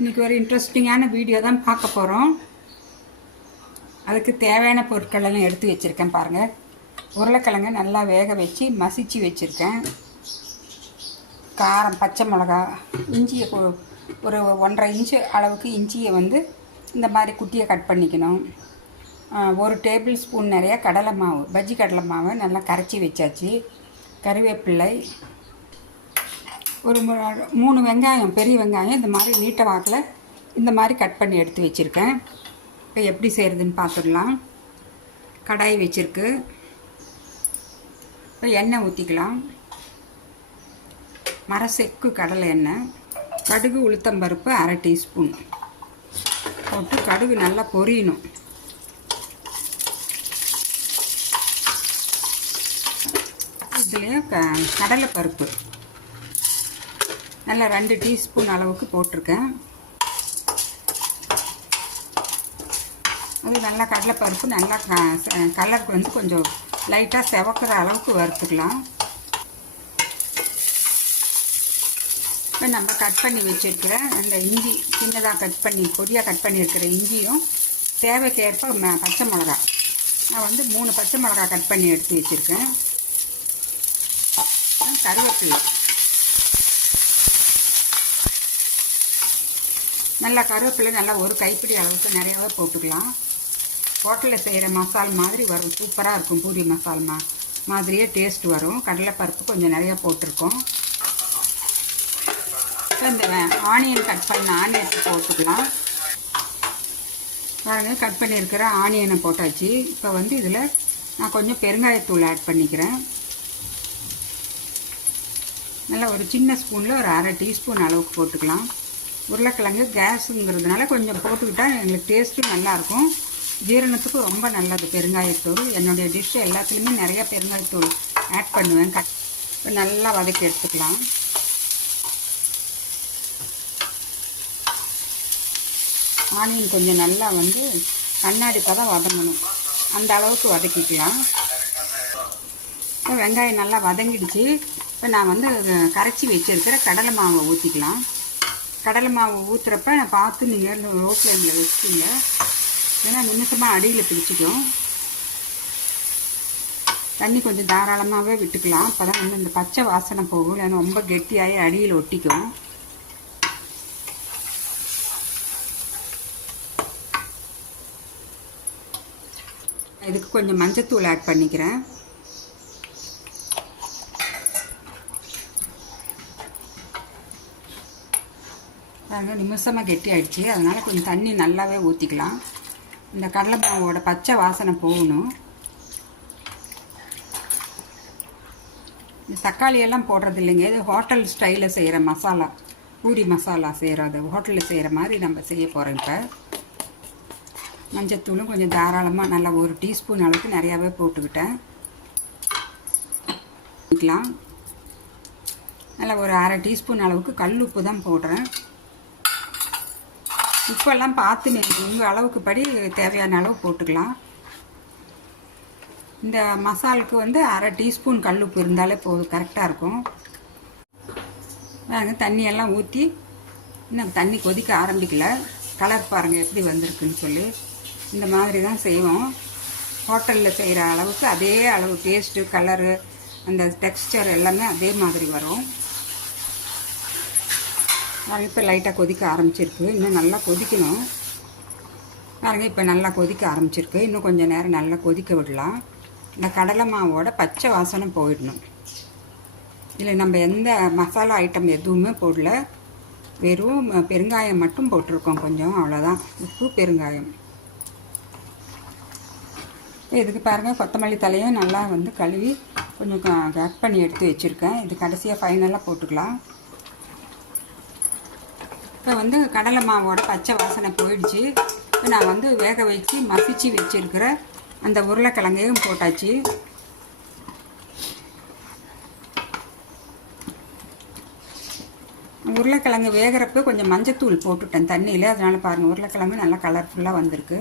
இன்றைக்கி ஒரு இன்ட்ரெஸ்டிங்கான வீடியோ தான் பார்க்க போகிறோம் அதுக்கு தேவையான பொருட்களெல்லாம் எடுத்து வச்சுருக்கேன் பாருங்கள் உருளைக்கிழங்கு நல்லா வேக வச்சு மசிச்சு வச்சுருக்கேன். காரம் பச்சை மிளகா இஞ்சியை ஒரு ஒன்றரை இன்ச்சு அளவுக்கு இஞ்சியை வந்து இந்த மாதிரி குட்டியை கட் பண்ணிக்கணும். ஒரு டேபிள் ஸ்பூன் நிறையா கடலை மாவு பஜ்ஜி கடலை மாவை நல்லா கரைச்சி வச்சாச்சு. கருவேப்பிள்ளை ஒரு மூணு வெங்காயம் பெரிய வெங்காயம் இந்த மாதிரி நீட்ட வாக்கில் இந்த மாதிரி கட் பண்ணி எடுத்து வச்சுருக்கேன். இப்போ எப்படி செய்கிறதுன்னு பார்த்துடலாம் கடாய் வச்சுருக்கு. இப்போ எண்ணெய் ஊற்றிக்கலாம் மரசெக்கு கடலை எண்ணெய் கடுகு உளுத்தம்பருப்பு அரை டீஸ்பூன். போட்டு கடுகு நல்லா பொரியணும். இதுலேயும் க கடலைப்பருப்பு நல்லா ரெண்டு டீஸ்பூன் அளவுக்கு போட்டிருக்கேன். அது நல்லா கடலைப்பருப்பு நல்லா கலருக்கு வந்து கொஞ்சம் லைட்டாக செவக்கிற அளவுக்கு வறுத்துக்கலாம். இப்போ நம்ம கட் பண்ணி வச்சுருக்கிற அந்த இஞ்சி சின்னதாக கட் பண்ணி பொடியாக கட் பண்ணியிருக்கிற இஞ்சியும் தேவைக்கேற்ப ம- பச்சை மிளகா. நான் வந்து மூணு பச்சை மிளகா கட் பண்ணி எடுத்து வச்சுருக்கேன். கருவேப்பிலை. நல்லா கருவேப்பிலை நல்லா ஒரு கைப்பிடி அளவுக்கு நிறையாவே போட்டுக்கலாம். ஹோட்டலில் செய்கிற மசால் மாதிரி வரும். சூப்பராக இருக்கும் பூரி மசால் மா மாதிரியே டேஸ்ட் வரும். கடலைப்பருப்பு கொஞ்சம் நிறையா போட்டிருக்கோம். இப்போ இந்த ஆனியன் கட் பண்ண ஆனியத்தை போட்டுக்கலாம். பாருங்கள் கட் பண்ணியிருக்கிற ஆனியனை போட்டாச்சு. இப்போ வந்து இதில் நான் கொஞ்சம் பெருங்காயத்தூள் ஆட் பண்ணிக்கிறேன். நல்லா ஒரு சின்ன ஸ்பூனில் ஒரு அரை டீஸ்பூன் அளவுக்கு போட்டுக்கலாம். உருளைக்கிழங்கு கேஸுங்கிறதுனால கொஞ்சம் போட்டுக்கிட்டால் எங்களுக்கு டேஸ்ட்டும் நல்லாயிருக்கும். ஜீரணத்துக்கும் ரொம்ப நல்லது. பெருங்காயத்தூள் என்னுடைய டிஷ் எல்லாத்துலேயுமே நிறைய பெருங்காயத்தூள் ஆட் பண்ணுவேன். கட் இப்போ நல்லா வதக்கி எடுத்துக்கலாம். ஆனியன் கொஞ்சம் நல்லா வந்து கண்ணாடி தான் வதங்கணும். அந்த அளவுக்கு வதக்கிக்கலாம். இப்போ வெங்காயம் நல்லா வதங்கிடுச்சு. இப்போ நான் வந்து கரைச்சி வச்சுருக்கிற கடலை மாவை ஊற்றிக்கலாம் கடலை மாவு ஊற்றுறப்ப நான் பார்த்து நீங்கள் லோ ஃப்ளேமில் வச்சுட்டீங்க ஏன்னா நிமிஷமாக அடியில் பிடிச்சிக்கும். தண்ணி கொஞ்சம் தாராளமாகவே விட்டுக்கலாம். அப்போ தான் வந்து இந்த பச்சை வாசனை போகும். இல்லைன்னா ரொம்ப கெட்டியாகி அடியில் ஒட்டிக்கும். இதுக்கு கொஞ்சம் மஞ்சத்தூள் ஆட் பண்ணிக்கிறேன். பாருங்க நிமிஷமாக கெட்டி ஆயிடுச்சு அதனால் கொஞ்சம் தண்ணி நல்லாவே ஊற்றிக்கலாம் இந்த கடலை மாவோட பச்சை வாசனை போகணும். இந்த தக்காளி எல்லாம் போடுறது இல்லைங்க. இது ஹோட்டல் ஸ்டைலில் செய்கிற மசாலா பூரி மசாலா செய்கிறது ஹோட்டலில் செய்கிற மாதிரி நம்ம செய்ய போகிறோம் இப்போ. மஞ்சத்தூளும் கொஞ்சம் தாராளமாக நல்லா ஒரு டீஸ்பூன் அளவுக்கு நிறையாவே போட்டுக்கிட்டேன். ஊற்றிக்கலாம் நல்லா ஒரு அரை டீஸ்பூன் அளவுக்கு கல் உப்பு தான் போடுறேன். உப்பெல்லாம் பார்த்து நீங்கள் உங்கள் அளவுக்கு படி தேவையான அளவு போட்டுக்கலாம். இந்த மசாலுக்கு வந்து அரை டீஸ்பூன் கல் உப்பு இருந்தாலே போதும் கரெக்டாக இருக்கும். நாங்கள் தண்ணியெல்லாம் ஊற்றி இன்னும் தண்ணி கொதிக்க ஆரம்பிக்கல. கலர் பாருங்கள் எப்படி வந்திருக்குன்னு சொல்லி. இந்த மாதிரி தான் செய்வோம். ஹோட்டலில் செய்கிற அளவுக்கு அதே அளவு டேஸ்ட்டு கலரு அந்த டெக்ஸ்டர் எல்லாமே அதே மாதிரி வரும். இப்போ லைட்டாக கொதிக்க ஆரம்பிச்சிருக்கு. இன்னும் நல்லா கொதிக்கணும். பாருங்க இப்போ நல்லா கொதிக்க ஆரம்பிச்சிருக்கு. இன்னும் கொஞ்சம் நேரம் நல்லா கொதிக்க விடலாம். இந்த கடலை மாவோட பச்சை வாசனை போயிடணும். இல்லை நம்ம எந்த மசாலா ஐட்டம் எதுவுமே போடல. வெறும் பெருங்காயம் மட்டும் போட்டிருக்கோம் கொஞ்சம். அவ்வளோதான் உப்பு பெருங்காயம். இதுக்கு பாருங்கள் கொத்தமல்லி தலையும் நல்லா வந்து கழுவி கொஞ்சம் கட் பண்ணி எடுத்து வச்சுருக்கேன். இது கடைசியாக ஃபைனலாக போட்டுக்கலாம். இப்போ வந்து கடலை மாவோட பச்சை வாசனை போயிடுச்சு. இப்போ நான் வந்து வேக வச்சு மசிச்சு வச்சுருக்கிற அந்த உருளைக்கிழங்கையும் போட்டாச்சு. உருளைக்கிழங்கு வேகிறப்ப கொஞ்சம் மஞ்சத்தூள் போட்டுட்டேன் தண்ணியில். அதனால் பாருங்கள் உருளைக்கிழங்கு நல்லா கலர்ஃபுல்லாக வந்திருக்கு.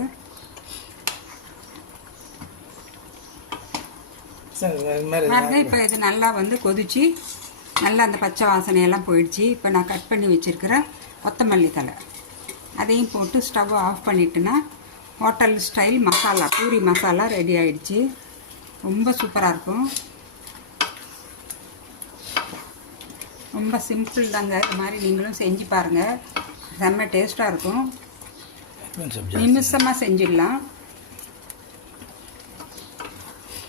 பாருங்க இப்போ இது நல்லா வந்து கொதிச்சு நல்லா அந்த பச்சை வாசனையெல்லாம் போயிடுச்சு. இப்போ நான் கட் பண்ணி வச்சுருக்கிற கொத்தமல்லி தலை அதையும் போட்டு stove off பண்ணிட்டுனா hotel style masala puri masala ready ஆயிடுச்சு. ரொம்ப சூப்பராக இருக்கும். ரொம்ப சிம்பிள் தாங்க. இது மாதிரி நீங்களும் செஞ்சு பாருங்கள் செம்ம டேஸ்ட்டாக இருக்கும். நிமிஷமாக செஞ்சிடலாம்.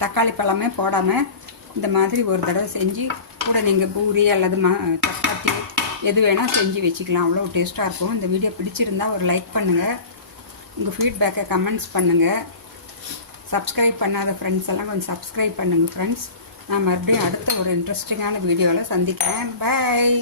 தக்காளி பழமே போடாமல் இந்த மாதிரி ஒரு தடவை செஞ்சு கூட நீங்கள் பூரி அல்லது ம சப்பாத்தி எது வேணால் செஞ்சு வச்சுக்கலாம். அவ்வளோ டேஸ்ட்டாக இருக்கும். இந்த வீடியோ பிடிச்சிருந்தால் ஒரு லைக் பண்ணுங்கள் உங்கள் ஃபீட்பேக்கை கமெண்ட்ஸ் பண்ணுங்கள் சப்ஸ்கிரைப் பண்ணாத ஃப்ரெண்ட்ஸ் எல்லாம் கொஞ்சம் சப்ஸ்கிரைப் பண்ணுங்கள் ஃப்ரெண்ட்ஸ் நான் மறுபடியும் அடுத்த ஒரு இன்ட்ரெஸ்டிங்கான வீடியோவில் சந்திக்கிறேன். பாய்